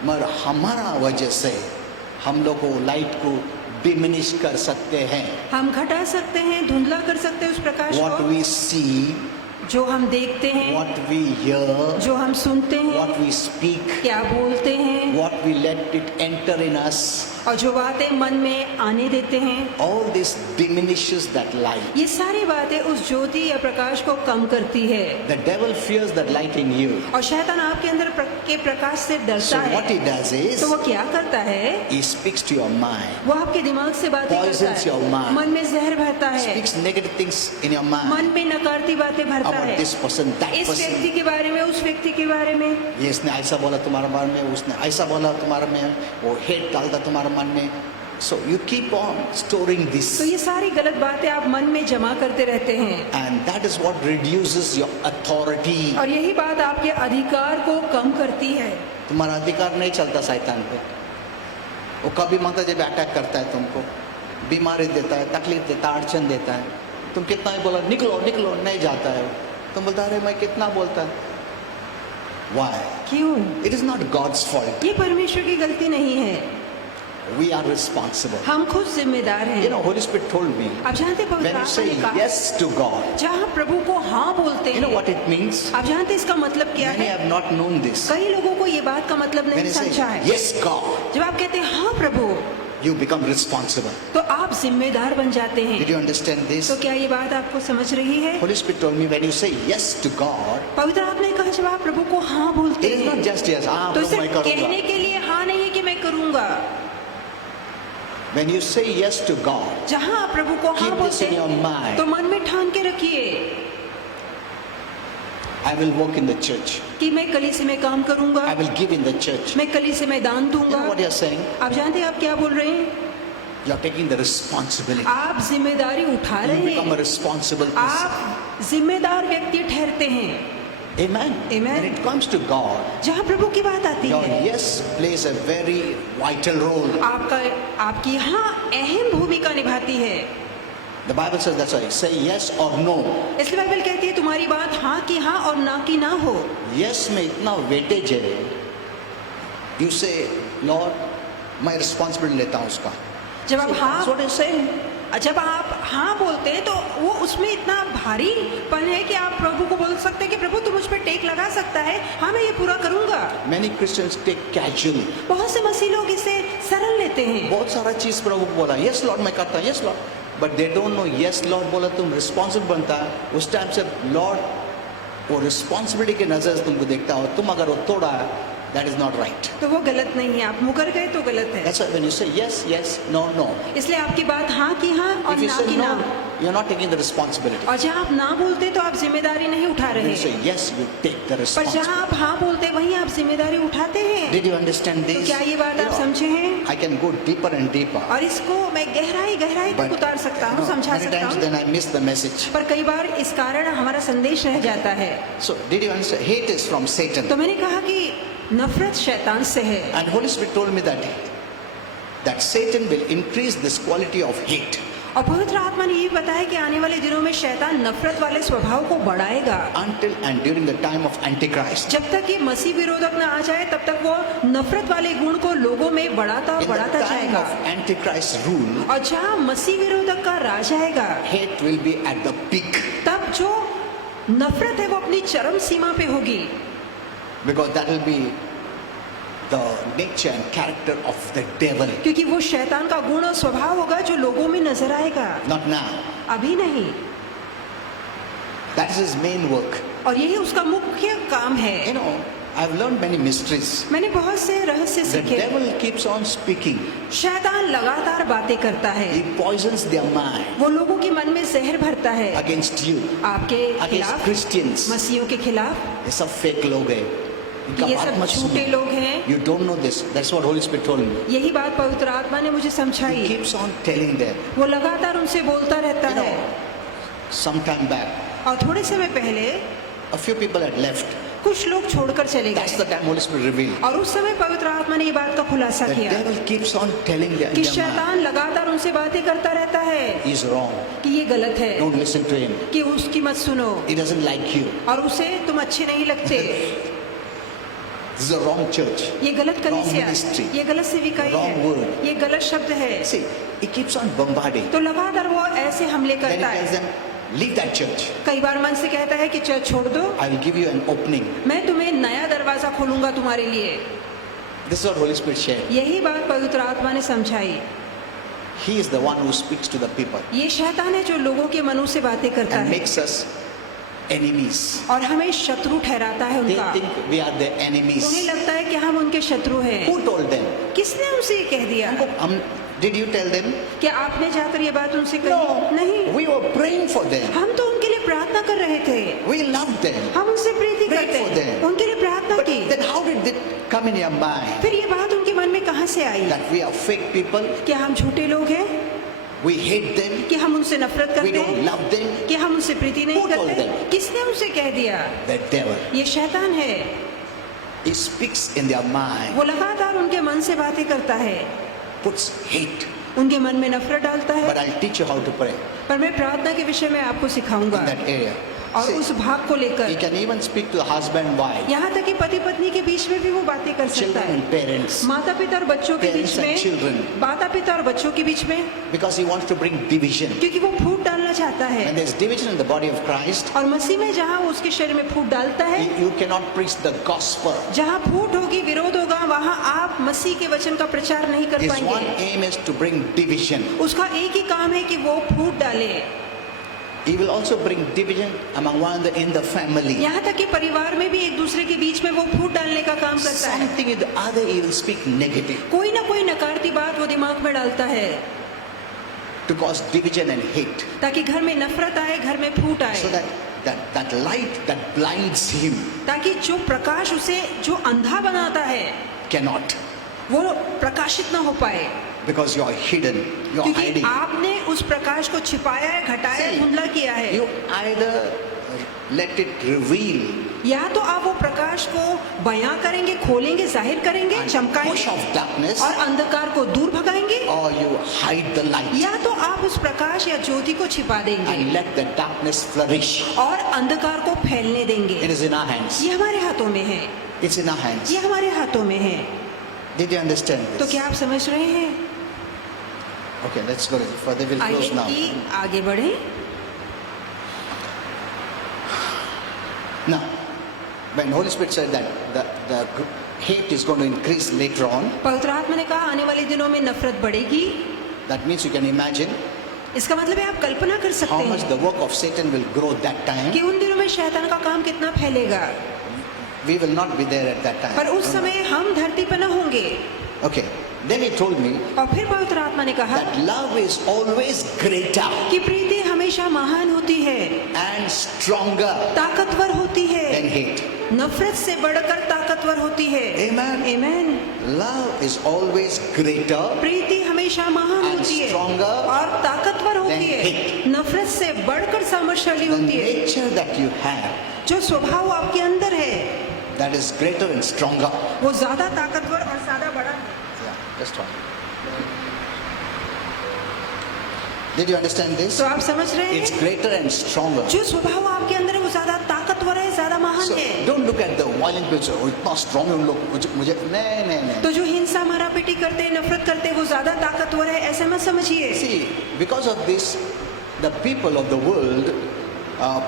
मगर हमारा वजह से हम लोग को लाइट को डिमिनिश कर सकते हैं। हम घटा सकते हैं, धुंधला कर सकते हैं उस प्रकाश What को, we see, जो हम देखते हैं, what we hear, जो हम सुनते हैं, what we speak, क्या बोलते हैं, what we let it enter in us, और जो बातें मन में आने देते हैं, all this diminishes that light. ये सारी बातें उस ज्योति या प्रकाश को कम करती है। The devil fears that light in you. और शैतान आपके अंदर के प्रकाश से डरता So what है, he does is, तो वो क्या करता है, he speaks to your mind, वो आपके दिमाग से बातें करता Poisons your है, mind. मन में जहर भरता है, speaks negative things in your mind मन में नकारती बातें भरता about है, this person, that इस person. व्यक्ति के बारे में, उस व्यक्ति के बारे में। ये इसने ऐसा बोला तुम्हारे बारे में, उसने ऐसा बोला तुम्हारे में, वो हेट डालता तुम्हारे मन में. So you keep on storing तो this, ये सारी गलत बातें आप मन में जमा करते रहते हैं, and that is what reduces your authority. और यही बात आपके अधिकार को कम करती है। तुम्हारा अधिकार नहीं चलता शैतान पे। वो कभी मांगता जब अटैक करता है तुमको, बीमारी देता है, तकलीफ देता है, अड़चन देता है, तुम कितना ही बोला निकलो निकलो, नहीं जाता है, तुम बोलता अरे मैं कितना बोलता है. Why? क्यों? It is not God's fault. ये परमेश्वर की गलती नहीं है, We are responsible. हम खुद जिम्मेदार You हैं। know, Holy Spirit told me, आप जानते हैं, पवित्र when you आत्मा say ने कहा, yes to God, जहाँ प्रभु को हाँ बोलते you know हैं, what it means? आप जानते हैं इसका मतलब क्या Many है? have not known this. कई लोगों को ये बात का मतलब When नहीं you say समझा है। yes God, जब आप कहते हैं हाँ प्रभु, you become responsible. तो आप जिम्मेदार बन जाते हैं। Did you understand this? तो क्या ये बात आपको समझ रही है? Holy Spirit told me, when you say yes to God, पवित्र आत्मा ने कहा, जब आप प्रभु को हाँ बोलते it is not हैं, just yes, हाँ तो प्रभु मैं सिर्फ करूँगा. कहने के लिए हाँ नहीं है कि मैं करूँगा। When you say yes to God, जहाँ आप प्रभु को हाँ keep this बोलते in your हैं, mind. तो मन में ठान के रखिए I will work in the church. कि मैं कलीसिया में काम करूँगा, I will give in the church. मैं कलीसिया में दान You दूंगा। know what you are saying? आप जानते हैं आप क्या बोल रहे हैं? You are taking the responsibility. आप जिम्मेदारी उठा You रहे become a हैं, responsible person. आप जिम्मेदार व्यक्ति ठहरते हैं। Amen. Amen. When it comes to God, जहाँ प्रभु की बात आती your है, yes plays a very vital role. आपकी हाँ अहम भूमिका निभाती है। The Bible says that's why. Say yes or no. इसलिए बाइबल कहती है तुम्हारी बात हाँ की हाँ और ना की ना हो। Yes में इतना वेटेज है. You say, Lord, मैं रिस्पॉन्सिबिलिटी लेता हूँ उसका. जब आप हाँ That's what he's saying. जब आप हाँ बोलते हैं तो वो उसमें इतना भारीपन है कि आप प्रभु को बोल सकते हैं कि प्रभु तू मुझ पर टेक लगा सकता है, हाँ मैं ये पूरा करूंगा। Many Christians take casually. बहुत से मसीह लोग इसे सरल लेते हैं। बहुत सारा चीज प्रभु को बोला, yes Lord मैं करता हूँ, yes Lord. But they don't know, yes Lord बोला तुम रिस्पॉन्सिबल बनता है, उस टाइम से Lord वो रिस्पॉन्सिबिलिटी के नजर से तुमको देखता हो, तुम अगर वो तोड़ा that is not right. तो वो गलत नहीं है, आप मुकर गए तो गलत है। That's why when you say yes, yes, no, no. इसलिए आपकी बात हाँ की हाँ और If you ना say की no, ना। you're not taking the responsibility. और जहाँ आप ना बोलते तो आप जिम्मेदारी नहीं उठा When रहे you say हैं, yes, you take the पर responsibility. जहाँ आप हाँ बोलते वहीं आप जिम्मेदारी उठाते हैं। Did you understand तो this? क्या ये बात You आप know, समझे हैं? I can go deeper and deeper. और इसको मैं गहराई तक उतार सकता हूँ, समझा many सकता times हूँ, then I miss the message. पर कई बार इस कारण हमारा संदेश रह जाता है। So did you understand? Hate is from Satan. तो मैंने कहा कि नफरत शैतान से है, And Holy Spirit told me that Satan will increase this quality of hate और पवित्र आत्मा ने ये बताया कि आने वाले दिनों में शैतान नफरत वाले स्वभाव को बढ़ाएगा until and during the time of Antichrist. जब तक ये मसीह विरोधक न आ जाए तब तक वो नफरत वाले गुण को लोगों में बढ़ाता In the बढ़ाता time जाएगा। of Antichrist rule, और जहाँ मसीह विरोधक का राज आएगा hate will be at the peak तब जो नफरत है वो अपनी चरम सीमा पे होगी, because that will be the nature and character of the devil. क्योंकि वो शैतान का गुण और स्वभाव होगा जो लोगों में नजर आएगा, Not now. अभी नहीं। That is his main work. और यही उसका मुख्य काम You है। know, I've learned many mysteries. मैंने बहुत से रहस्य The सीखे। devil keeps on speaking. शैतान लगातार बातें करता है, He poisons their mind वो लोगों के मन में जहर भरता है, against you, आपके against खिलाफ, Christians. मसीहियों के खिलाफ, ये सब फेक लोग हैं, कि इनका ये बात सब मत झूठे सुनो. लोग हैं। You don't know this. That's what Holy Spirit told me. यही बात पवित्र आत्मा ने मुझे He समझाई। keeps on telling them. वो लगातार उनसे बोलता रहता You know, है। some time back, और थोड़े समय पहले a few people had left. कुछ लोग छोड़कर चले That's गए the time Holy Spirit revealed. और उस समय पवित्र आत्मा ने ये बात का खुलासा The किया devil keeps on telling them कि their mind, शैतान लगातार उनसे बातें करता रहता है he's wrong. कि ये गलत है, Don't listen to him. कि उसकी मत सुनो, He doesn't like you. और उसे तुम अच्छे नहीं लगते, This is a wrong church. ये गलत कलीसिया, ministry. ये गलत सेविकाई Wrong है, word. ये गलत शब्द है। See, he keeps on bombarding. तो लगातार वो ऐसे हमले Then he करता tells है। them, leave that church. कई बार मन से कहता है कि चर्च छोड़ दो, I will give you an opening. मैं तुम्हें नया दरवाजा खोलूंगा तुम्हारे लिए। This is what Holy Spirit shared. यही बात पवित्र आत्मा ने समझाई। He is the one who speaks to the people ये शैतान है जो लोगों के मनों से बातें करता and है makes us enemies. और हमें शत्रु ठहराता है They उनका। think we are their उन्हें enemies. लगता है कि हम उनके शत्रु हैं। Who told them? किसने उनसे ये कह दिया? Did you tell them? क्या आपने जाकर ये बात उनसे कही? No. नहीं, We were praying for them. हम तो उनके लिए प्रार्थना कर रहे थे, We loved them. हम उनसे प्रीति Prayed करते for हैं, them. उनके लिए प्रार्थना But की। then how did it come in your mind फिर ये बात उनके मन में कहाँ से आई? that we are fake people? क्या हम झूठे लोग हैं? We hate them. कि हम उनसे नफरत We करते don't हैं? love them. कि हम उनसे प्रीति नहीं Who told करते? them? किसने उनसे कह दिया? The devil. ये शैतान है, He speaks in their mind, वो लगातार उनके मन से बातें करता है, puts hate. उनके मन में नफरत डालता But है। I'll teach you how to pray पर मैं प्रार्थना के विषय में आपको सिखाऊंगा in that area. और See, उस भाग को he लेकर can even speak to the husband, wife, यहाँ तक कि पति पत्नी के बीच में भी वो बातें कर सकता children है, and parents, माता पिता और बच्चों के Parents बीच and में, children. माता पिता और बच्चों के बीच में, because he wants to bring division. क्योंकि वो फूट डालना चाहता When है। there's division in the body of Christ, और मसीह में जहाँ वो उसके शरीर में फूट डालता है, you cannot preach the gospel. जहाँ फूट होगी, विरोध होगा, वहाँ आप मसीह के वचन का प्रचार नहीं कर His one पाएंगे। aim is to bring division. उसका एक ही काम है कि वो फूट डाले। He will also bring division among one in the family. यहाँ तक कि परिवार में भी एक दूसरे के बीच में वो फूट डालने का काम करता है। Something in the other he will speak negative कोई ना कोई नकारती बात वो दिमाग में डालता है to cause division and hate. ताकि घर में नफरत आए, घर में फूट आए, So that light that blinds him ताकि जो प्रकाश उसे जो अंधा बनाता है cannot, वो प्रकाशित ना हो पाए, because you are hidden, you are क्योंकि hiding. आपने उस प्रकाश को छिपाया है, घटाया है, See, धुंधला किया है। You either let it reveal या तो आप वो प्रकाश को बयां करेंगे, खोलेंगे, जाहिर करेंगे, and push चमकाएंगे off darkness, और अंधकार को दूर भगाएंगे, or you hide the light या तो आप उस प्रकाश या ज्योति को छिपा देंगे and let the darkness flourish. और अंधकार को फैलने देंगे। It is in our hands. ये हमारे हाथों में है, It's in our hands. ये हमारे हाथों में है। Did you understand तो this? क्या आप समझ रहे हैं? Okay, let's go further. We'll आइए close now. कि आगे बढ़े। Now, when Holy Spirit said that the hate is going to increase later on, पवित्र आत्मा ने कहा आने वाले दिनों में नफरत बढ़ेगी। that means you can imagine इसका मतलब है आप कल्पना कर सकते how much हैं the work of Satan will grow that time. कि उन दिनों में शैतान का काम कितना फैलेगा, We will not be there at that time. पर उस समय हम धरती पर न होंगे। Okay, then he told me और फिर पवित्र आत्मा ने कहा that love is always greater कि प्रीति हमेशा महान होती है, and stronger ताकतवर होती है, than hate. नफरत से बढ़कर ताकतवर होती है। Amen. आमीन। Love is always greater प्रीति हमेशा महान and होती है stronger और ताकतवर होती than है, hate. नफरत से बढ़कर सामर्थ्यशाली the होती है। nature that you have, जो स्वभाव आपके अंदर है that is greater and stronger. वो ज्यादा ताकतवर और ज्यादा बड़ा है। Yeah, just one. Did you understand this? तो आप समझ रहे It's हैं, greater and stronger. जो स्वभाव आपके अंदर है वो ज्यादा ताकतवर है, ज्यादा महान So है। don't look at the violent people. Oh, इतना strong है उन लोग मुझे नहीं. तो जो हिंसा मारा पीटी करते हैं, नफरत करते हैं, वो ज्यादा ताकतवर है, ऐसे मत समझिए। See, because of this, the people of the world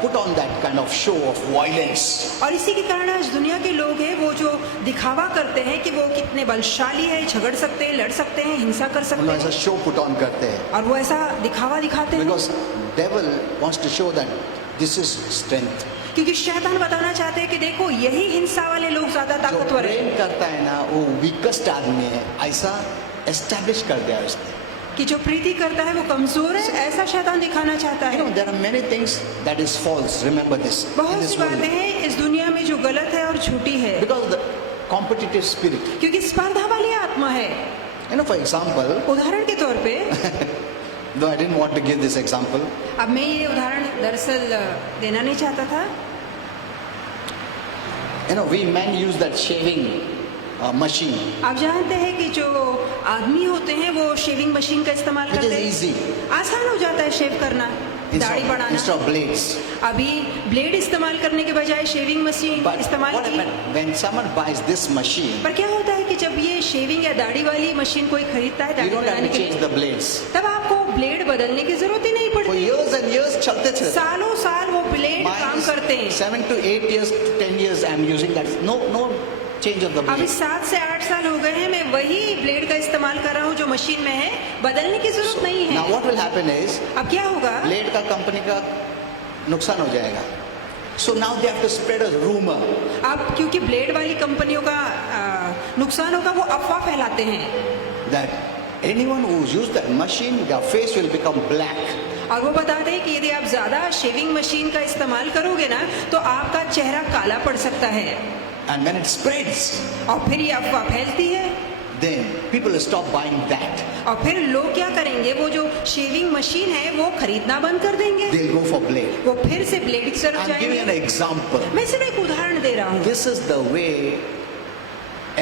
put on that kind of show of violence. और इसी के कारण आज दुनिया के लोग हैं वो जो दिखावा करते हैं कि वो कितने बलशाली है, झगड़ सकते हैं, लड़ सकते हैं, हिंसा कर उन सकते लोग हैं, ऐसा शो पुट ऑन करते हैं. और वो ऐसा दिखावा दिखाते हैं Because devil wants to show that this is strength. क्योंकि शैतान बताना चाहते हैं कि देखो यही हिंसा वाले लोग ज्यादा जो ताकतवर है, प्रेम करता है ना वो वीकेस्ट आदमी है, ऐसा एस्टेब्लिश कर दिया उसने. कि जो प्रीति करता है वो कमजोर है, ऐसा शैतान दिखाना चाहता You know, है। there are many things that is false. Remember this. In बहुत सी this बातें world. हैं इस दुनिया में जो गलत है और झूठी है, Because of the competitive spirit. क्योंकि स्पर्धा वाली आत्मा है। You know, for example, उदाहरण के तौर पे, though I didn't want to give this example, अब मैं ये उदाहरण दरअसल देना नहीं चाहता था। you know, we men use that shaving machine, आप जानते हैं कि जो आदमी होते हैं वो शेविंग मशीन का इस्तेमाल which करते is हैं, easy आसान हो जाता है शेव करना, दाढ़ी instead बढ़ाना। of blades. अभी ब्लेड इस्तेमाल करने के बजाय शेविंग मशीन But इस्तेमाल what की। happened when someone buys this machine? पर क्या होता है कि जब ये शेविंग या दाढ़ी वाली मशीन कोई खरीदता है You दाढ़ी don't have बनाने to के change लिए, the blades. तब आपको ब्लेड बदलने की जरूरत ही नहीं For पड़ती। years and years, चलते थे. सालों साल वो ब्लेड Mine काम is करते हैं। 7 to 8 years, 10 years, I'm using that. No change of the अभी blade. 7 से 8 साल हो गए हैं, मैं वही ब्लेड का इस्तेमाल कर रहा हूँ जो मशीन में है, बदलने की जरूरत नहीं Now है। what will happen is, अब क्या होगा, ब्लेड का कंपनी का नुकसान हो जाएगा. So now they have to spread a rumor अब क्योंकि ब्लेड वाली कंपनियों का नुकसान होगा, वो अफवाह फैलाते हैं that anyone who's used that machine, their face will become black. और वो बताते हैं कि यदि आप ज्यादा शेविंग मशीन का इस्तेमाल करोगे ना तो आपका चेहरा काला पड़ सकता है। And when it spreads, और फिर ये अफवाह फैलती है then people will stop buying that. और फिर लोग क्या करेंगे, वो जो शेविंग मशीन है वो खरीदना बंद कर देंगे, They'll go for blade. वो फिर से ब्लेड की तरफ I'm giving जाएंगे। an example. मैं सिर्फ एक उदाहरण दे रहा हूँ। This is the way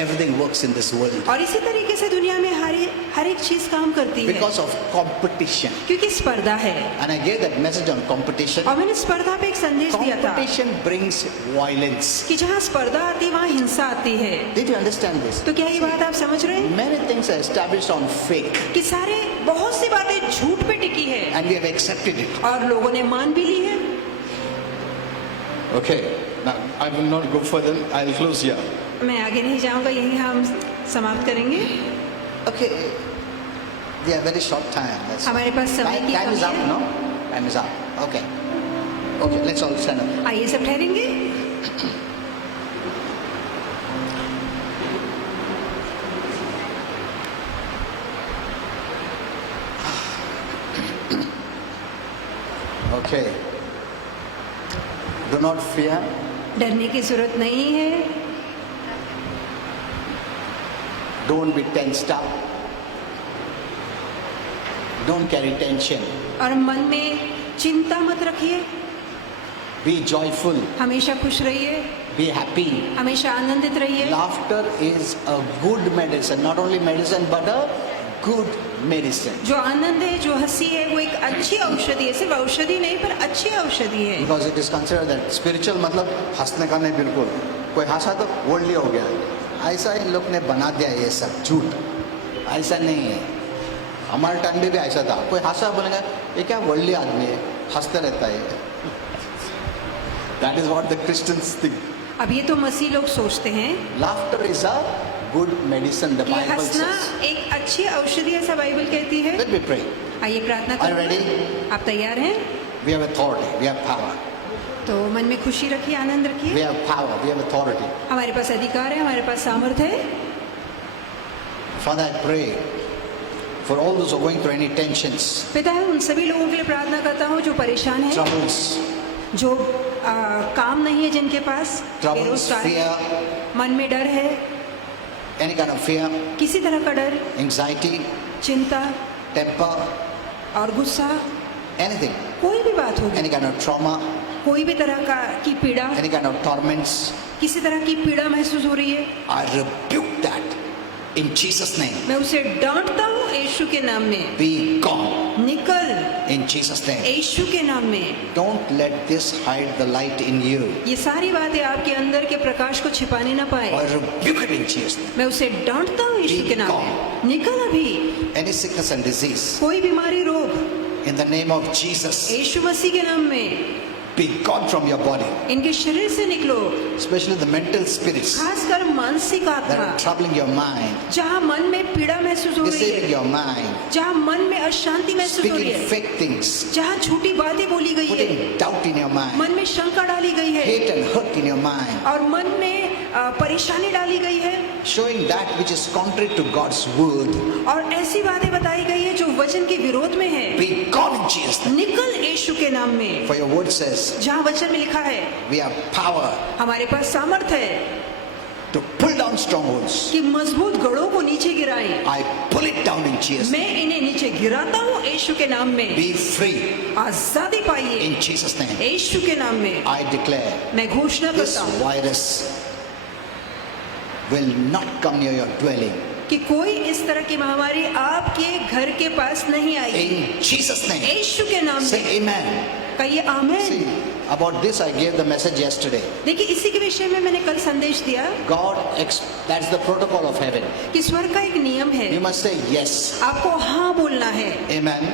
everything works in this world. और इसी तरीके से दुनिया में हर एक चीज काम करती है, Because of competition. क्योंकि स्पर्धा है। And I gave that message on competition. और मैंने स्पर्धा पे एक संदेश दिया था Competition brings violence. कि जहाँ स्पर्धा आती है वहाँ हिंसा आती है। Did you understand this? तो क्या ये बात आप समझ रहे हैं Many things are established on fake, कि सारे बहुत सी बातें झूठ पे टिकी है and we have accepted it. और लोगों ने मान भी ली है। Okay, now I will not go further. I'll close here. मैं आगे नहीं जाऊंगा, यही हम समाप्त करेंगे। Okay, we have very short time. That's हमारे पास समय की time is up, कमी है। no? Time is up. Okay. Okay, let's all stand up. आइए सब ठहरेंगे। Okay. Do not fear. डरने की जरूरत नहीं है, Don't be tensed up. Don't carry tension. और मन में चिंता मत रखिए। Be joyful. हमेशा खुश रहिए, Be happy. हमेशा आनंदित रहिए। Laughter is a good medicine. Not only medicine, but a good medicine. जो आनंद है, जो हंसी है, वो एक अच्छी औषधि है। सिर्फ औषधि नहीं, पर अच्छी औषधि है। Because it is considered that spiritual मतलब हंसने का नहीं, बिल्कुल कोई हंसा तो वर्ल्डली हो गया। ऐसा इन लोग ने बना दिया ये सब झूठ। ऐसा नहीं है। हमारे टाइम में भी ऐसा था, कोई हंसा बोलेगा ये क्या वर्ल्डली आदमी है, हंसते रहता है। That is what the Christians think. अब ये तो मसीह लोग सोचते हैं Laughter is a good medicine, the कि Bible हंसना says. एक अच्छी औषधि, ऐसा बाइबल कहती है। Let me pray. आइए प्रार्थना Are you करें। ready? आप तैयार हैं? We have authority, we have power. तो मन में खुशी रखिए, आनंद We रखिए। have power, we have authority. हमारे पास अधिकार है, हमारे पास सामर्थ है। Father, I pray for all those who are going through any tensions, पिता है, उन सभी लोगों के लिए प्रार्थना करता हूँ जो परेशान हैं, troubles, जो काम नहीं है जिनके पास, troubles, बेरोजगार fear, हैं, मन में डर है, any kind of fear, किसी तरह का डर, anxiety, चिंता temper, और गुस्सा, anything, कोई भी बात होगी, any kind of trauma, कोई भी तरह का की पीड़ा, any kind of torments, किसी तरह की पीड़ा महसूस हो रही है, I rebuke that in Jesus' name. मैं उसे डांटता हूँ यीशु के नाम में। Be gone निकल in Jesus' name. यीशु के नाम में। Don't let this hide the light in you. ये सारी बातें आपके अंदर के प्रकाश को छिपाने ना I पाए। rebuke it in Jesus' name. मैं उसे डांटता हूँ यीशु के नाम में। निकल अभी। Any sickness and disease, कोई बीमारी, रोग, in the name of Jesus, यीशु मसीह के नाम में be gone from your body. इनके शरीर से निकलो। Especially the mental spirits खासकर मानसिक that आत्मा, are troubling your mind, जहाँ मन में पीड़ा महसूस हो रही deceiving है, your mind, जहाँ मन में अशांति महसूस हो रही speaking है, fake things, जहाँ झूठी बातें बोली गई है, putting doubt in your mind, मन में शंका डाली गई है, hate and hurt in your mind, और मन में परेशानी डाली गई है, showing that which is contrary to God's word. और ऐसी बातें बताई गई है जो वचन के विरोध में है। Be gone in Jesus' name. निकल यीशु के नाम में। For your word says, जहाँ वचन में लिखा है we have power हमारे पास सामर्थ है to pull down strongholds. कि मजबूत गढ़ों को नीचे गिराएं। I pull it down in Jesus' name. मैं इन्हें नीचे गिराता हूँ यीशु के नाम में। Be free आजादी पाइए in Jesus' name. यीशु के नाम में। I declare मैं घोषणा this करता हूँ virus will not come near your dwelling. कि कोई इस तरह की महामारी आपके घर के पास नहीं आएगी। In Jesus' name. यीशु के नाम Say में amen. कहिए आमेन। See, about this I gave the message yesterday. देखिए इसी के विषय में मैंने कल संदेश दिया That's the protocol of heaven. कि स्वर्ग का एक नियम है, You must say yes. आपको हाँ बोलना है, Amen.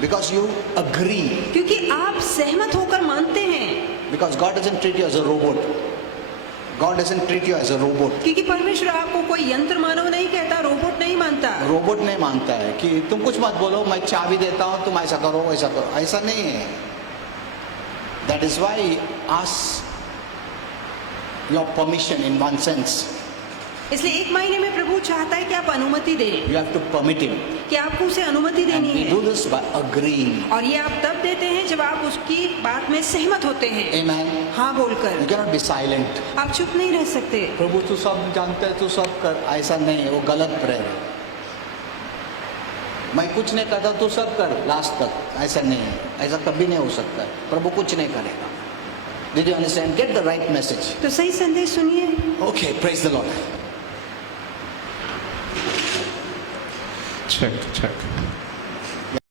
Because you agree. क्योंकि आप सहमत होकर मानते हैं। Because God doesn't treat you as a robot. God doesn't treat you as a robot. क्योंकि परमेश्वर आपको कोई यंत्र मानव नहीं कहता, रोबोट नहीं मानता। रोबोट नहीं मानता है कि तुम कुछ मत बोलो, मैं चाबी देता हूं, तुम ऐसा करो वैसा करो, ऐसा नहीं है। That is why he asks your permission in one sense. इसलिए एक महीने में प्रभु चाहता है कि आप अनुमति दें, You have to permit him. कि आपको उसे अनुमति And देनी we है। do this by agreeing. और ये आप तब देते हैं जब आप उसकी बात में सहमत होते हैं, Amen. हाँ You बोलकर। cannot be silent. आप चुप नहीं रह सकते। प्रभु तू सब जानता है, तू सब कर, ऐसा नहीं है, वो गलत प्रेयर है। मैं कुछ नहीं करता, तू सब कर लास्ट तक, ऐसा नहीं है, ऐसा कभी नहीं हो सकता है। प्रभु कुछ नहीं करेगा। Did you understand? Get the right message. तो सही संदेश सुनिए। Okay, praise the Lord. Check, check.